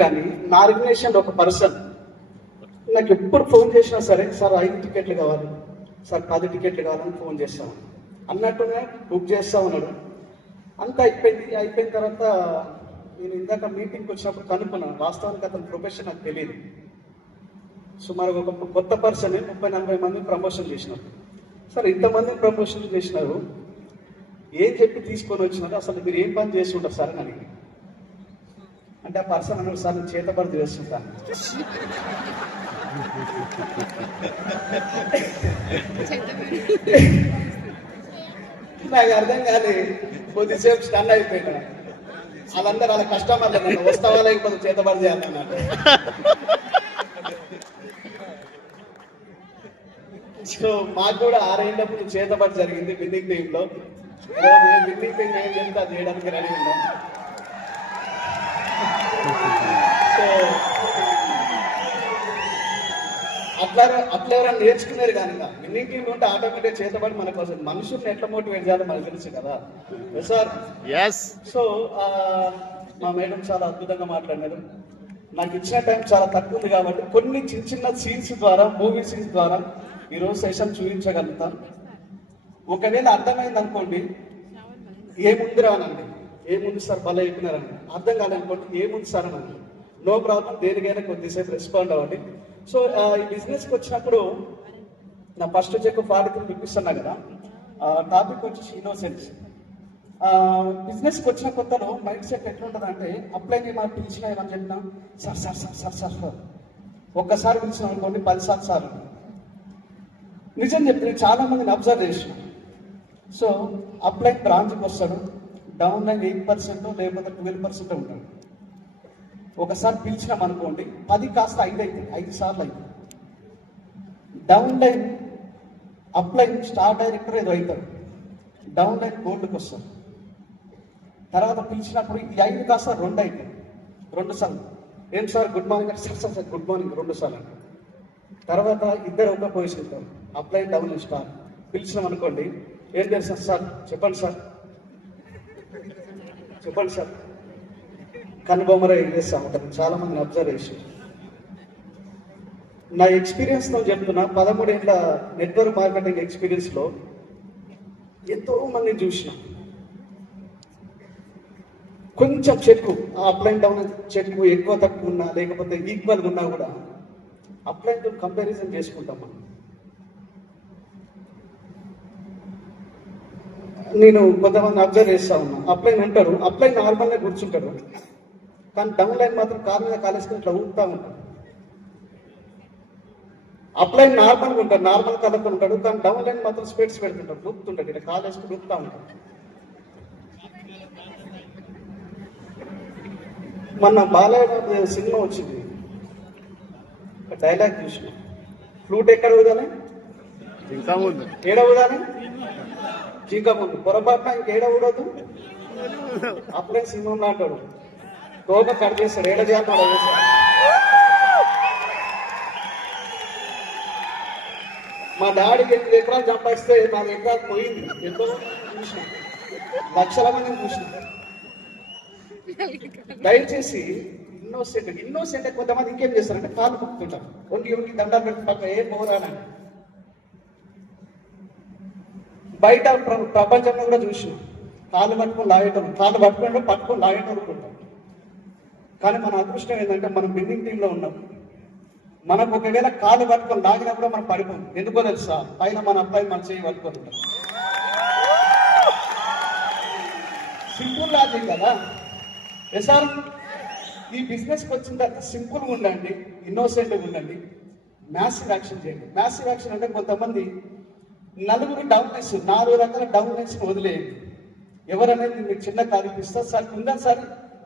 కానీ నా ఆర్గనైజేషన్ ఒక పర్సన్ నాకు ఎప్పుడు ఫోన్ చేసినా సరే, సార్ 5 టికెట్లు కావాలి, సార్ 10 టికెట్లు కావాలని ఫోన్ చేస్తాను అన్నట్టుగా బుక్ చేస్తా ఉన్నాడు. అంతా అయిపోయిన తర్వాత నేను ఇందాక మీటింగ్కి వచ్చినప్పుడు కనుక్కున్నాను, వాస్తవానికి అతని ప్రొఫెషన్ నాకు తెలియదు. సుమారు ఒక కొత్త పర్సన్ 30-40 మంది ప్రమోషన్ చేసినారు. సార్ ఇంతమంది ప్రమోషన్ చేసినారు, ఏం చెప్పి తీసుకొని వచ్చినారు, అసలు మీరు ఏం పని చేసి ఉంటారు సార్ అని. అంటే ఆ పర్సన్ అన్నాడు, సార్ నేను చేతబడి చేస్తుంటాను. నాకు అర్థం కాదు, కొద్దిసేపు స్టన్ అయిపోయినా. వాళ్ళందరూ వాళ్ళ కస్టమర్లు నన్ను వస్తావా లేకపోతే చేతబడి చేయాలన్నాడు. సో మాకు కూడా 6 ఏళ్ళప్పుడు చేతబడి జరిగింది విన్నింగ్ టీంలో. విన్నింగ్ టీం ఏం చెప్తే అది చేయడానికి రెడీ ఉన్నాం. సో అట్లా ఎవరైనా నేర్చుకున్నారు కానీ విన్నింగ్ టీంలో ఉంటే ఆటోమేటిక్ చేతబడి మన కోసం మనుషుల్ని ఎట్లా మోటివేట్ చేయాలో మనకు తెలుసు కదా సార్. సో మా మేడం చాలా అద్భుతంగా మాట్లాడినారు. నాకు ఇచ్చిన టైం చాలా తక్కువ ఉంది కాబట్టి కొన్ని చిన్న సీన్స్ ద్వారా, మూవీ సీన్స్ ద్వారా ఈరోజు సెషన్ చూపించగలుగుతాం. ఒకవేళ అర్థమైంది అనుకోండి, ఏముంది రానండి, ఏముంది సార్ భలే చెప్పినారండి, అర్థం కాదనుకోండి ఏముంది సార్ అని, నో ప్రాబ్లం, దేనికైనా కొద్దిసేపు రెస్పాండ్ అవ్వండి. సో ఈ బిజినెస్కి వచ్చినప్పుడు నా ఫస్ట్ చెక్ 43 చూపిస్తున్నా కదా, టాపిక్ వచ్చేసి ఇన్నోసెన్స్. బిజినెస్కి వచ్చిన కొత్తలో మైండ్ సెట్ ఎట్లుంటుంది అంటే, అప్లై మనం పిలిచినా ఏమని చెప్పినా sir sir sir sir sir sir ఒక్కసారి పిలిచినాం అనుకోండి 10 సార్లు. నిజం చెప్తే చాలా మందిని అబ్జర్వ్ చేసిన. సో అప్లైన్ బ్రాంచ్కి వస్తాడు, డౌన్ లైన్ 8% లేకపోతే 12% ఉంటాడు. ఒకసారి పిలిచినాం అనుకోండి 10 కాస్త 5 అవుతుంది, 5 సార్లు అవుతుంది. Down line upline star director ఏదో అవుతాడు, డౌన్ లైన్ గోల్డ్కి వస్తాడు. తర్వాత పిలిచినప్పుడు ఈ 5 కాస్త 2 అవుతుంది, 2 సార్లు. ఏం సార్ గుడ్ మార్నింగ్ అంటే సార్ సార్ గుడ్ మార్నింగ్ 2 సార్లు అంటే. తర్వాత ఇద్దరు ఒక పొజిషన్ ఉంటారు, అప్లైన్ డౌన్ లైన్ స్టార్. పిలిచినాం అనుకోండి, ఏం చేస్తారు సార్ చెప్పండి సార్ చెప్పండి సార్, కనుబొమ్మరే ఏం చేస్తా ఉంటారు. చాలా మందిని అబ్జర్వ్ చేసి నా ఎక్స్పీరియన్స్తో చెప్తున్నా, 13 ఏళ్ళ నెట్వర్క్ మార్కెటింగ్ ఎక్స్పీరియన్స్లో ఎంతో మందిని చూసిన. కొంచెం చెక్కు అప్లైన్ డౌన్ చెక్కు ఎక్కువ తక్కువ ఉన్నా లేకపోతే ఈక్వల్గా ఉన్నా కూడా అప్లైన్తో కంపారిజన్ చేసుకుంటాం మనం. నేను కొంతమంది అబ్జర్వ్ చేస్తా ఉన్నా, అప్లైన్ అంటారు, అప్లైన్ నార్మల్గా కూర్చుంటారు, కానీ డౌన్ లైన్ మాత్రం కారు మీద కాలేసుకుని ఇట్లా ఊపుతా ఉంటాడు. అప్లైన్ నార్మల్గా ఉంటాడు, నార్మల్ కలర్తో ఉంటాడు, కానీ డౌన్ లైన్ మాత్రం స్పెట్స్ పెడుతుంటాడు, ఊపుతుంటాడు, ఇట్లా కాలేసుకుని ఊపుతా ఉంటాడు. మొన్న బాలయ్య సినిమా వచ్చింది, డైలాగ్ చూసిన, ఫ్లూట్ ఎక్కడ ఊదాలి, ఏడ ఊదాలి, ఇంకా ముందు పొరపాటున ఇంకేడ ఊడదు. అప్పుడే సింహం అంటాడు, తోక కట్ చేస్తాడు, ఏడ చేస్తాడు చేస్తాడు. మా డాడీకి 8 ఎకరాలు సంపాదిస్తే 4 ఎకరాలు పోయింది. ఎంతో చూసిన, లక్షల మందిని చూసిన. దయచేసి ఇన్నోసెంట్ కొంతమంది ఇంకేం చేస్తారంటే కాలు మొక్కుతుంటారు, ఒంటి దండాలు పెట్టి పక్క ఏ పోరాలని. బయట ప్రపంచంలో కూడా చూసిన, కాళ్ళు పట్టుకొని లాగేటోళ్ళు, కాళ్ళు పట్టుకొని లాగేటోళ్ళు ఉంటాం. కానీ మన అదృష్టం ఏంటంటే మనం బిల్డింగ్ టీంలో ఉన్నాం. మనకు ఒకవేళ కాళ్ళు పట్టుకొని లాగినా కూడా మనం పడిపోం. ఎందుకో తెలుసా, పైన మన అబ్బాయి మన చేయి పట్టుకొని ఉంటాం. సింపుల్ లాజిక్ కదా సార్. ఈ బిజినెస్కి వచ్చిన తర్వాత సింపుల్గా ఉండండి, ఇన్నోసెంట్గా ఉండండి, మ్యాసివ్ యాక్షన్ చేయండి. మ్యాసివ్ యాక్షన్ అంటే కొంతమంది నలుగురు డౌన్లెన్స్, 4 రకాల డౌన్లెన్స్ వదిలేయండి. ఎవరనేది మీకు చిన్న కాలిపిస్తా సార్, ఉందని సార్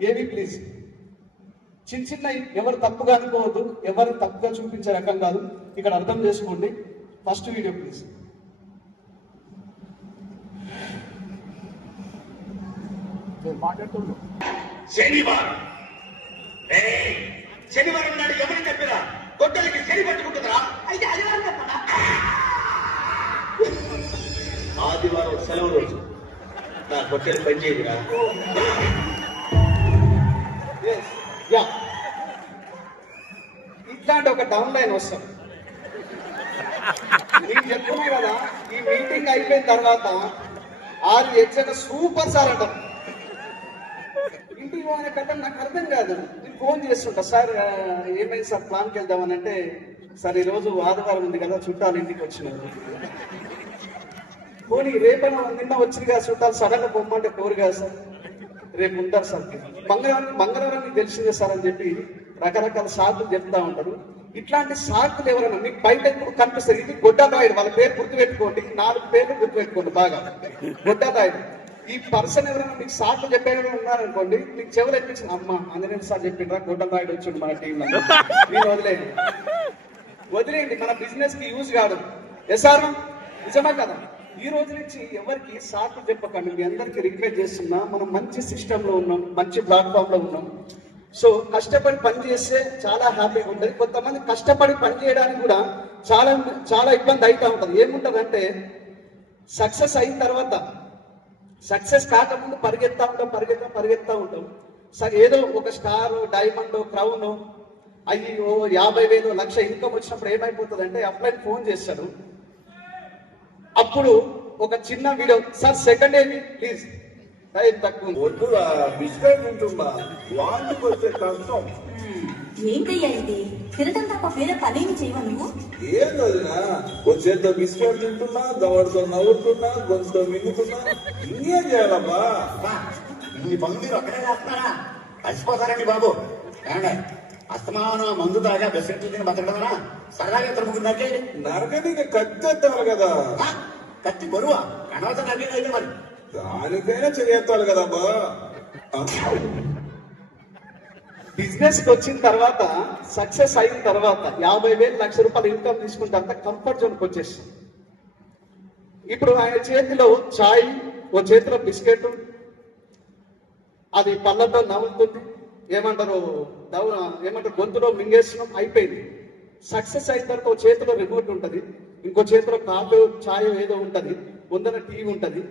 ఏవి ప్లీజ్. చిన్న ఎవరు తప్పుగా అనుకోవద్దు, ఎవరు తప్పుగా చూపించే రకం కాదు, ఇక్కడ అర్థం చేసుకోండి. First video please. శనివారం నాడు ఎవరు చెప్పినా గొడ్డలకి శని పట్టుకుంటుందా, అయితే ఆదివారం చెప్పనా, ఆదివారం సెలవు రోజు నా గొడ్డలు పని చేయదురా. ఇట్లాంటి ఒక డౌన్ లైన్ వస్తాం. నేను చెప్తున్నా కదా, ఈ మీటింగ్ అయిపోయిన తర్వాత ఆరు ఎగ్జాక్ట్ సూపర్ సార్ అంటారు. ఇంటికి పోయిన కథ నాకు అర్థం కాదు. నేను ఫోన్ చేస్తుంటా, సార్ ఏమైంది సార్, ప్లాన్కి వెళ్దామని అంటే, సార్ ఈరోజు ఆదివారం ఉంది కదా, చుట్టాలు ఇంటికి వచ్చినారు. పోనీ రేపైనా నిన్న వచ్చింది కదా చుట్టాలు, సడన్గా పొమ్మంటే పోరు కదా సార్, రేపు ఉంటారు సార్. మంగళవారం మీకు తెలిసిందే సార్ అని చెప్పి రకరకాల సాకులు చెప్తా ఉంటారు. ఇట్లాంటి సాకులు ఎవరైనా మీకు బయట ఎప్పుడు కనిపిస్తారు. ఇది గొడ్డరాయుడు, వాళ్ళ పేరు గుర్తుపెట్టుకోండి, 4 పేర్లు గుర్తుపెట్టుకోండి బాగా. గొడ్డరాయుడు. ఈ పర్సన్ ఎవరైనా మీకు సాకులు చెప్పేవారు ఉన్నారనుకోండి, మీకు చెవులు అనిపించింది, అమ్మ ఆంజనేయ సార్ చెప్పిండ్రా గొడ్డరాయుడు వచ్చిండు మన టీంలో, మీరు వదిలేయండి. మన బిజినెస్ కి యూజ్ కాదు. సార్ నిజమే కదా. ఈ రోజు నుంచి ఎవరికి సాకులు చెప్పకండి. మీ అందరికి రిక్వెస్ట్ చేస్తున్నా, మనం మంచి సిస్టమ్ లో ఉన్నాం, మంచి ప్లాట్ఫామ్ లో ఉన్నాం. సో కష్టపడి పని చేస్తే చాలా హ్యాపీగా ఉంటుంది. కొంతమంది కష్టపడి పని చేయడానికి కూడా చాలా ఇబ్బంది అవుతూ ఉంటుంది. ఏముంటుందంటే సక్సెస్ అయిన తర్వాత, సక్సెస్ కాకముందు పరిగెత్తా ఉంటాం. ఏదో ఒక స్టార్, డైమండ్, క్రౌన్ అయ్యో 50,000, 1,00,000 ఇన్కమ్ వచ్చినప్పుడు ఏమైపోతుంది అంటే అప్లైన్ ఫోన్ చేస్తాడు. అప్పుడు ఒక చిన్న వీడియో, సార్ సెకండ్ ఏమి ప్లీజ్ తక్కువ వద్దురా, బిస్కెట్ తింటున్నా, వాంటికి వస్తే కష్టం. ఏంటయ్యా ఇది? తినడం తప్ప వేరే పనేమి చేయవా నువ్వు? ఏం వదినా, వచ్చేంత బిస్కెట్ తింటున్నా, దవడతో నవ్వుతున్నా, గొంతుతో మింగుతున్నా, ఇంకేం చేయాలబ్బా? ఇన్ని పనులు మీరు అక్కడే చేస్తున్నారా? కలిసిపోతారండి బాబు. ఏమండి, అస్తమానం మందు తాగా బిస్కెట్లు తిని బతకడమనా? సరదాగా ఇద్దరు ముగ్గురు నరికేయండి. నరకనికి కత్తెత్తాలి కదా. కత్తి బరువా? అనవసరం నరికేది అయితే మరి. దానికైనా చెయ్యాలి కదబ్బా. బిజినెస్ కి వచ్చిన తర్వాత, సక్సెస్ అయిన తర్వాత 50,000, 1,00,000 రూపాయలు ఇన్కమ్ తీసుకుంటే అంత కంఫర్ట్ జోన్కి వచ్చేస్తుంది. ఇప్పుడు ఆయన చేతిలో చాయ్, ఓ చేతిలో బిస్కెట్, అది పళ్ళతో నవ్వుతుంది, ఏమంటారు గొంతులో మింగేస్తున్నాం, అయిపోయింది. సక్సెస్ అయిన తర్వాత ఓ చేతిలో రిమోట్ ఉంటుంది, ఇంకో చేతిలో కాఫీ, ఛాయ్ ఏదో ఉంటుంది, ముందర టీవీ ఉంటుంది.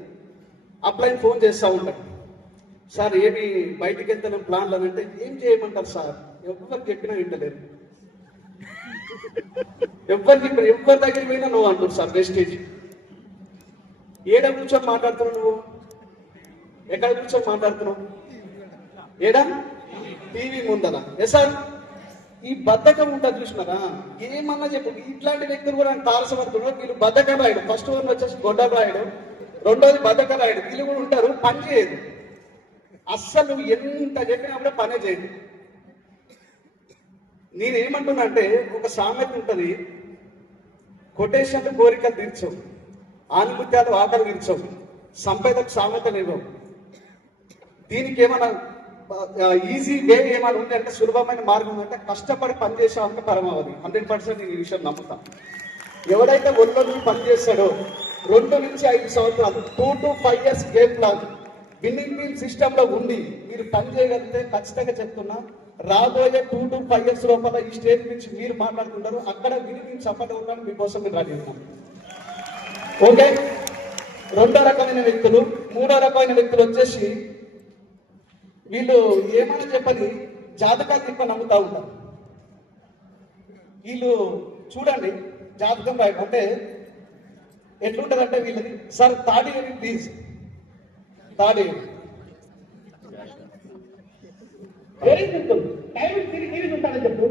అప్లైన్ ఫోన్ చేస్తూ ఉంటాడు, సార్ ఏమి బయటికి వెళ్తాను ప్లాన్లు అని అంటే, ఏం చేయమంటారు సార్, ఎవరు చెప్పినా వింటలేరు. ఎవరి దగ్గర పోయినా నువ్వు అంటారు సార్ వెస్టేజ్. ఏడా కూర్చొని మాట్లాడుతున్నావు నువ్వు? ఎక్కడ కూర్చొని మాట్లాడుతున్నావు? ఏడా టీవీ ముందర. సార్ ఈ బద్ధకం ఉంటుంది చూసినారా, ఏమన్నా చెప్పు. ఇట్లాంటి వ్యక్తులు కూడా తారసపడుతున్నారు. వీళ్ళు బద్ధకం రాయుడు. ఫస్ట్ వన్ వచ్చేసి గొడ్డలు రాయుడు, రెండోది బద్ధకం రాయుడు. వీళ్ళు కూడా ఉంటారు, పని చేయదు. అస్సలు నువ్వు ఎంత చెప్పినా కూడా పనే చేయదు. నేనేమంటున్నా అంటే, ఒక సామెత ఉంటుంది, కొటేషన్లు కోరికలు తీర్చవు, ఆనుముత్యాలు ఆకలి తీర్చవు, సంపదకు సామెతలు ఇవ్వవు. దీనికి ఏమైనా ఈజీ వే ఏమైనా ఉంది అంటే, సులభమైన మార్గం అంటే కష్టపడి పనిచేసామంటే పరమావధి. 100% నేను ఈ విషయం నమ్ముతాను. ఎవడైతే ఒళ్ళో నుంచి పనిచేస్తాడో 2 నుంచి 5 సంవత్సరాలు, 2 to 5 years game plan winning team system లో ఉండి మీరు పని చేయగలిగితే, ఖచ్చితంగా చెప్తున్నా, రాబోయే 2 to 5 years లోపల ఈ స్టేజ్ నుంచి మీరు మాట్లాడుతుంటారు. అక్కడ విన్నింగ్ సపోర్ట్ అవ్వడానికి మీకోసం నేను రెడీ ఉన్నాను. ఓకే, రెండో రకమైన వ్యక్తులు. మూడో రకమైన వ్యక్తులు వచ్చేసి, వీళ్ళు ఏమైనా చెప్పని జాతకాలు ఎక్కువ నమ్ముతా ఉంటారు. వీళ్ళు చూడండి, జాతకం రాయడం అంటే ఎట్లుంటదంటే వీళ్ళది, సార్ తాడి అని ప్లీజ్, తాడి వెరీ సింపుల్. టైం తిరిగి ఉంటానని చెప్పు.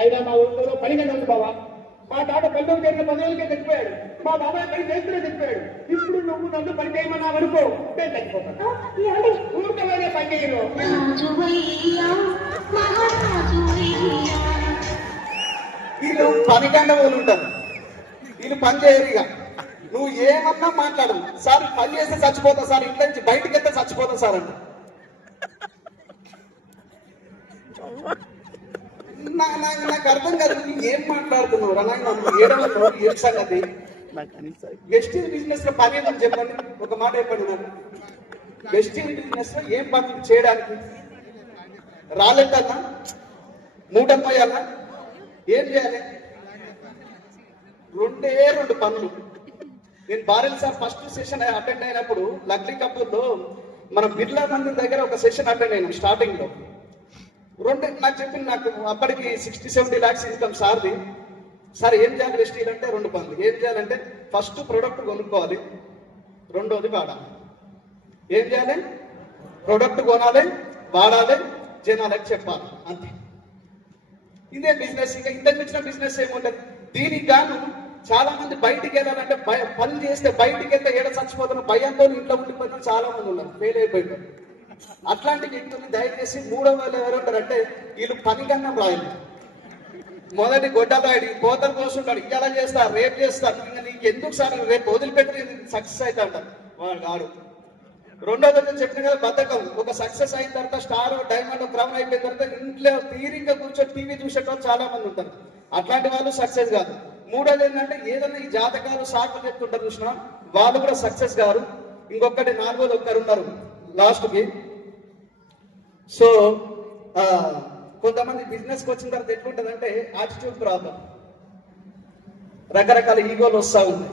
అయినా మా ఊళ్ళో 10 గంటలు బావా, మా తాత 12 గంటల 10 ఏళ్ళకే చచ్చిపోయాడు, మా బాబాయ్ పని చేస్తూనే చచ్చిపోయాడు. ఇప్పుడు నువ్వు నన్ను పని చేయమన్నా అనుకో, నేను చచ్చిపోతాను. ఊరికే పని చేయను. వీళ్ళు 10 గంటల వాళ్ళు ఉంటారు, వీళ్ళు పని చేయరు. ఇక నువ్వు ఏమన్నా మాట్లాడు, సార్ పని చేస్తే చచ్చిపోతా సార్, ఇంట్లో నుంచి బయటకు వెళ్తే చచ్చిపోతా సార్ అంటే, నాకు అర్థం కాదు, నువ్వు ఏం మాట్లాడుతున్నావు రా నాయన, ఏడవలో ఏం సంగతి? వెస్టింగ్ బిజినెస్ లో పని ఏమని చెప్పండి, ఒక మాట చెప్పండి నాకు. వెస్టింగ్ బిజినెస్ లో ఏం పని చేయడానికి? రాలేదన్నా, మూటమ్మయ్యాలా, ఏం చేయాలి? 2 పనులు. నేను barrel sir first session attend అయినప్పుడు లక్లీ కపూర్ లో మన బిర్లా మందిర్ దగ్గర ఒక సెషన్ అటెండ్ అయినాం స్టార్టింగ్ లో. నాకు చెప్పింది, నాకు అప్పటికి 60-70 lakhs ఇన్కమ్ సార్ది. సార్ ఏం చేయాలి వెస్టీల్ అంటే 2 పనులు. ఏం చేయాలంటే ఫస్ట్ ప్రోడక్ట్ కొనుక్కోవాలి, రెండోది వాడాలి. ఏం చేయాలి? ప్రోడక్ట్ కొనాలి, వాడాలి, జనాలకు చెప్పాలి, అంతే. ఇదే బిజినెస్. ఇంకా ఇంతకు మించిన బిజినెస్ ఏముంటుంది? దీనికి గాను చాలా మంది బయటికి వెళ్ళాలంటే పని చేస్తే బయటికి వెళ్తే ఏడ చచ్చిపోతున్న భయంతో ఇంట్లో ఉండిపోయిన చాలా మంది ఉన్నారు, ఫెయిల్ అయిపోయినారు. అట్లాంటి వ్యక్తుల్ని దయచేసి 3వ వాళ్ళు ఎవరు ఉంటారంటే వీళ్ళు పని కన్నా రాయలు. మొదటి గొడ్డలాడి కోతలు కోసుంటాడు, ఇలా చేస్తారు, రేపు చేస్తారు, ఇంకా నీకు ఎందుకు సార్ రేపు వదిలిపెట్టి సక్సెస్ అవుతా అంటారు వాడు కాడు. రెండోది చెప్పిన కదా బద్ధకం. ఒక సక్సెస్ అయిన తర్వాత స్టార్, డైమండ్, క్రౌన్ అయిపోయిన తర్వాత ఇంట్లో తీరిగ్గా కూర్చొని టీవీ చూసేటోళ్ళు చాలా మంది ఉంటారు. అట్లాంటి వాళ్ళు సక్సెస్ కాదు. మూడోది ఏంటంటే ఏదైనా ఈ జాతకాలు సాకులు చెప్తుంటారు చూసిన వాళ్ళు కూడా సక్సెస్ కాదు. ఇంకొకటి 4వది ఒక్కరు ఉన్నారు లాస్ట్కి. సో కొంతమంది బిజినెస్కి వచ్చిన తర్వాత ఎట్లుంటుందంటే యాటిట్యూడ్ ప్రాబ్లం, రకరకాల ఈగోలు వస్తూ ఉంటాయి.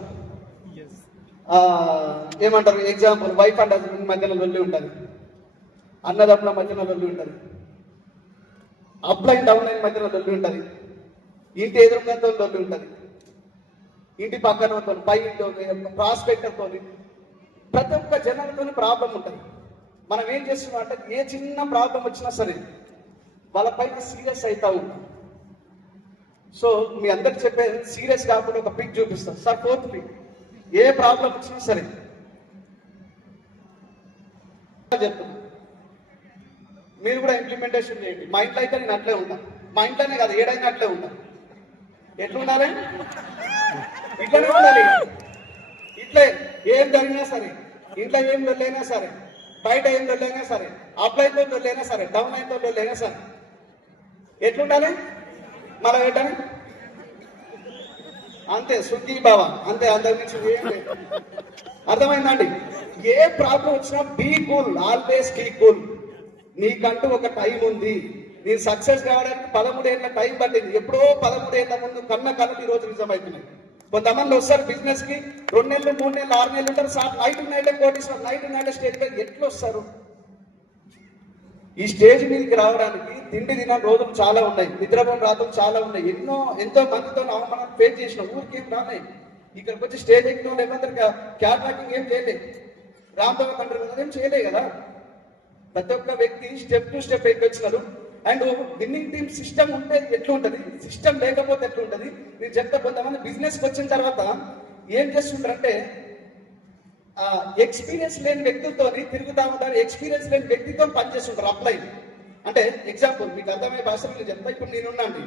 ఏమంటారు, ఎగ్జాంపుల్ వైఫ్ అండ్ హస్బెండ్ మధ్యలో లొల్లి ఉంటుంది, అన్నదమ్ముల మధ్యలో లొల్లి ఉంటుంది, అప్లైన్ డౌన్ లైన్ మధ్యలో లొల్లి ఉంటుంది, ఇంటి ఎదురుగంతో లొల్లి ఉంటుంది, ఇంటి పక్కన పై ఇంటి ప్రాస్పెక్టర్తో, ప్రతి ఒక్క జనాలతో ప్రాబ్లం ఉంటుంది. మనం ఏం చేస్తున్నాం అంటే ఏ చిన్న ప్రాబ్లం వచ్చినా సరే వాళ్ళపైన సీరియస్ అవుతా ఉంటాం. సో మీ అందరికి చెప్పే సీరియస్ కాకుండా ఒక పిక్ చూపిస్తాం సార్. 4th పిక్, ఏ ప్రాబ్లం వచ్చినా సరే చెప్తున్నా, మీరు కూడా ఇంప్లిమెంటేషన్ చేయండి. మా ఇంట్లో అయితే నేను అట్లే ఉంటాను, మా ఇంట్లోనే కాదు ఏడైనా అట్లే ఉంటాను. ఎట్లుండాలి? ఇట్లనే ఉండాలి. ఇట్లే ఏం జరిగినా సరే, ఇంట్లో ఏం వెళ్ళైనా సరే, బయట ఏం వెళ్ళైనా సరే, అప్లైన్తో వెళ్ళైనా సరే, డౌన్ లైన్తో వెళ్ళైనా సరే ఎట్లుండాలి? మన ఏంటని అంతే, శుద్ధి భావ అంతే, అందరికి ఏం లేదు. అర్థమైందండి? ఏ ప్రాబ్లం వచ్చినా be cool, always keep cool. నీకంటూ ఒక టైం ఉంది. నేను సక్సెస్ కావడానికి 13 ఏళ్ళ టైం పట్టింది. ఎప్పుడో 13 ఏళ్ళ ముందు కళ్ళ ఈ రోజు నిజం అవుతున్నాయి. కొంతమంది వస్తారు బిజినెస్ కి 2 నెలలు, 3 నెలలు, 6 నెలలు ఉంటారు. సార్ నైట్ కోటీశ్వరం, నైట్ స్టేజ్ మీద ఎట్లా వస్తారు? ఈ స్టేజ్ మీదకి రావడానికి తిండి తిన రోజులు చాలా ఉన్నాయి, నిద్రపోయిన రాత్రులు చాలా ఉన్నాయి, ఎంతో మందితో అవమానం ఫేస్ చేసిన ఊరికేం రాలేదు. ఇక్కడికి వచ్చి స్టేజ్ ఎక్కిన వాళ్ళు ఏమంటారు, క్యాట్ వాకింగ్ ఏం చేయలేదు, రామ్దేవ్ కంట్రీ ఏం చేయలేదు కదా. ప్రతి ఒక్క వ్యక్తి స్టెప్ టు స్టెప్ ఎక్కి వచ్చినారు. అండ్ విన్నింగ్ టీమ్ సిస్టమ్ ఉంటే ఎట్లుంటది, సిస్టమ్ లేకపోతే ఎట్లుంటది నేను చెప్తా. కొంతమంది బిజినెస్కి వచ్చిన తర్వాత ఏం చేస్తుంటారంటే ఎక్స్పీరియన్స్ లేని వ్యక్తులతో తిరుగుతా ఉంటారు, ఎక్స్పీరియన్స్ లేని వ్యక్తితో పనిచేస్తుంటారు. అప్లైన్ అంటే ఎగ్జాంపుల్ మీకు అర్థమయ్యే భాషలో నేను చెప్తా. ఇప్పుడు నేనున్నాండి,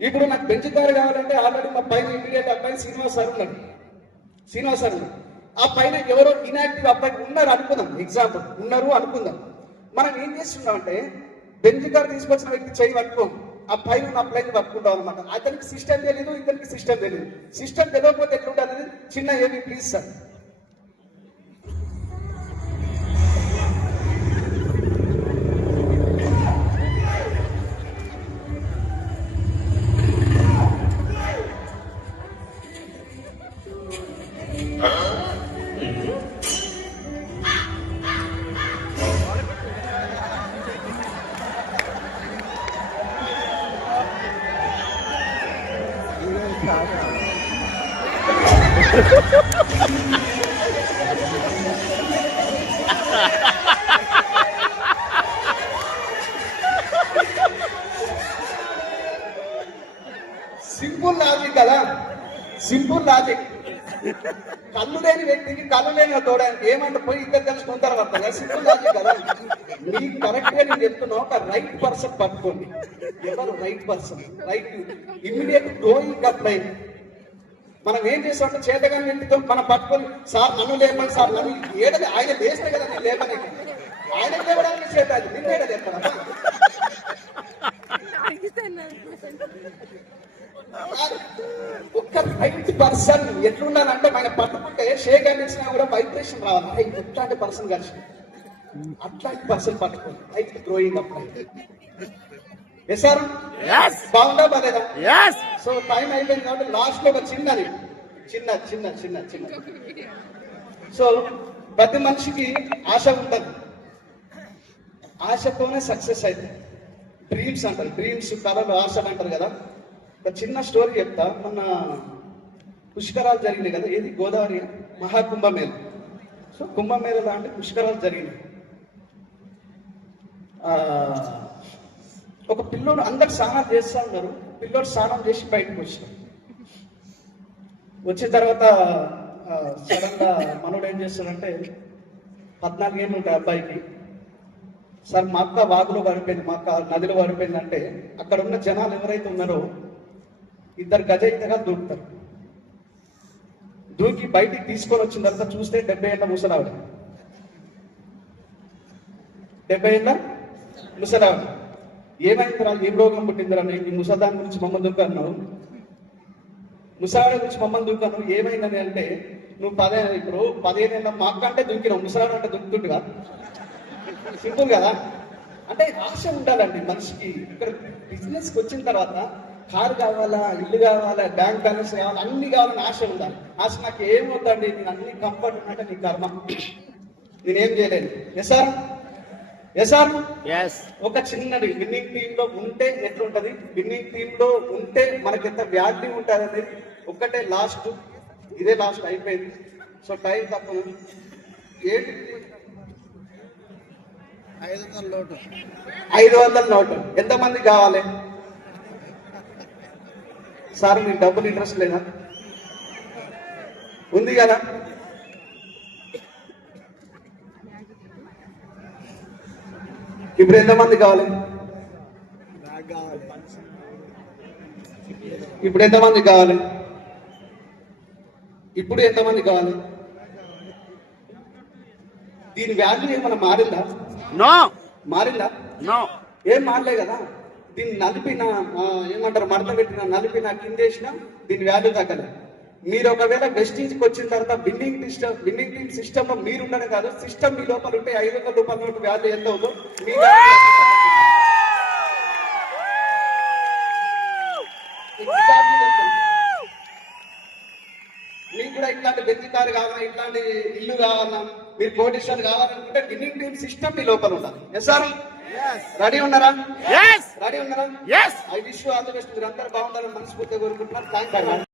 ఇప్పుడు నాకు బెంచ్ కారు కావాలంటే ఆల్రెడీ మా పైన ఇమీడియట్ అబ్బాయి శ్రీనివాస్ సార్ ఉన్నాడు. ఆ పైన ఎవరో ఇన్యాక్టివ్ అబ్బాయి ఉన్నారు అనుకుందాం, ఎగ్జాంపుల్ ఉన్నారు అనుకుందాం. మనం ఏం చేస్తున్నాం అంటే బెంచ్ కారు తీసుకొచ్చిన వ్యక్తి చేయి పట్టుకోం, ఆ పైన ఉన్న అప్లైన్ పట్టుకుంటాం అనమాట. అతనికి సిస్టమ్ తెలియదు, ఇతనికి సిస్టమ్ తెలియదు. సిస్టమ్ తెలియకపోతే ఎట్లుంటుంది? చిన్న ఏమి ప్లీజ్ సార్. సింపుల్ లాజిక్ కదా, సింపుల్ లాజిక్. కళ్ళు లేని వ్యక్తికి కళ్ళు లేని తోడానికి ఏమంటే పోయి ఇద్దరు తెలుసుకుంటారు కదా, సింపుల్ లాజిక్ కదా. మీకు కరెక్ట్ గా నేను చెప్తున్నా, ఒక రైట్ పర్సన్ పట్టుకోండి. ఎవరు right person? Right immediate going apply. మనం ఏం చేస్తామంటే చేతగాని వ్యక్తితో మనం పట్టుకొని సార్ నన్ను లేపండి, సార్ నన్ను ఏడది ఆయన వేస్తే కదా నేను లేపని, ఆయన లేవడానికి చేయాలి, నిన్నేడ చెప్తాను. ఒక్క రైట్ పర్సన్ ఎట్లుండాలంటే ఆయన పట్టుకుంటే షేక్ హ్యాండ్ ఇచ్చినా కూడా వైబ్రేషన్ రావాలి. ఎట్లాంటి పర్సన్ కలిసి అట్లాంటి పర్సన్ పట్టుకోండి. Right growing up. Yes sir, బాగుందా బాలేదా? సో టైం అయిపోయింది కాబట్టి లాస్ట్ లో ఒక చిన్నది చిన్న సో ప్రతి మనిషికి ఆశ ఉంటుంది, ఆశతోనే సక్సెస్ అవుతుంది. డ్రీమ్స్ అంటారు, డ్రీమ్స్ కళలు ఆశలు అంటారు కదా. ఒక చిన్న స్టోరీ చెప్తా. మొన్న పుష్కరాలు జరిగినాయి కదా, ఏది గోదావరి మహాకుంభమేళ. సో కుంభమేళ లాంటి పుష్కరాలు జరిగినాయి. ఒక పిల్లోడు, అందరు స్నానాలు చేస్తూ ఉన్నారు, పిల్లోడు స్నానం చేసి బయటకు వచ్చాడు. వచ్చిన తర్వాత సడన్ గా మనోడు ఏం చేస్తాడంటే, 14 ఏళ్ళు ఉంటాయి అబ్బాయికి. సార్ మా అక్క వాగులో పడిపోయింది, మా అక్క నదిలో పడిపోయిందంటే అక్కడ ఉన్న జనాలు ఎవరైతే ఉన్నారో 2 గజ ఈతగా దూకుతారు. దూకి బయటికి తీసుకొని వచ్చిన తర్వాత చూస్తే 70 ఏళ్ళ ముసలావిడ. 70 ఏళ్ళ ముసలావిడ. ఏమైందిరా, ఏం రోగం పుట్టిందిరా, ఈ ముసదాని గురించి మమ్మల్ని దూకన్నావు, ముసలావిడ గురించి మమ్మల్ని దూకాను, ఏమైందని అంటే, నువ్వు 15 ఏళ్ళ మా అక్క అంటే దూకినావు, ముసలావిడ అంటే దూకుతుంటుగా. సింపుల్ కదా. అంటే ఆశ ఉండాలండి మనిషికి. ఇక్కడ బిజినెస్కి వచ్చిన తర్వాత కారు కావాలా, ఇల్లు కావాలా, బ్యాంక్ బ్యాలెన్స్ కావాలా, అన్ని కావాలని ఆశ ఉండాలి. ఆశ నాకు ఏం వద్దండి, నేను అన్ని కంఫర్ట్ ఉన్నట్టే నీ కర్మ, నేనేం చేయలేను. Yes sir. ఒక చిన్నది విన్నింగ్ టీమ్ లో ఉంటే ఎట్లుంటది, విన్నింగ్ టీమ్ లో ఉంటే మనకి ఎంత వాల్యూ ఉంటుంది అనేది ఒక్కటే లాస్ట్. ఇదే లాస్ట్ అయిపోయింది. సో టైం తక్కువ. 500 నోటు ఎంతమంది కావాలి సార్? మీకు డబ్బులు ఇంట్రెస్ట్ లేదా? ఉంది కదా. ఇప్పుడు ఎంతమంది కావాలి? ఇప్పుడు ఎంతమంది కావాలి? ఇప్పుడు ఎంతమంది కావాలి? దీని వాల్యూ ఏమైనా మారిందా? మారిందా? ఏం మారలే కదా. దీన్ని నలిపిన, ఏమంటారు, మడత పెట్టిన, నలిపిన, కిందేసిన, దీని వాల్యూ తగ్గలేదు. మీరు ఒకవేళ వెస్టీజ్కి వచ్చిన తర్వాత విన్నింగ్ టీమ్ సిస్టమ్ లో మీరు ఉండడం కాదు, సిస్టమ్ మీ లోపల ఉంటే 500 రూపాయల నోటు వాల్యూ ఎంత అవుతుందో మీ మీకు కూడా ఇట్లాంటి బెంజ్ కారు కావాలన్నా, ఇట్లాంటి ఇల్లు కావాలన్నా, మీరు కోటీశ్వర్ కావాలనుకుంటే విన్నింగ్ టీమ్ సిస్టమ్ మీ లోపల ఉండాలి. Yes sir? రెడీ ఉన్నారా? రెడీ ఉన్నారా? I wish you all the best. మీరు అందరూ బాగుండాలని మనస్ఫూర్తిగా కోరుకుంటున్నాను. Thank you.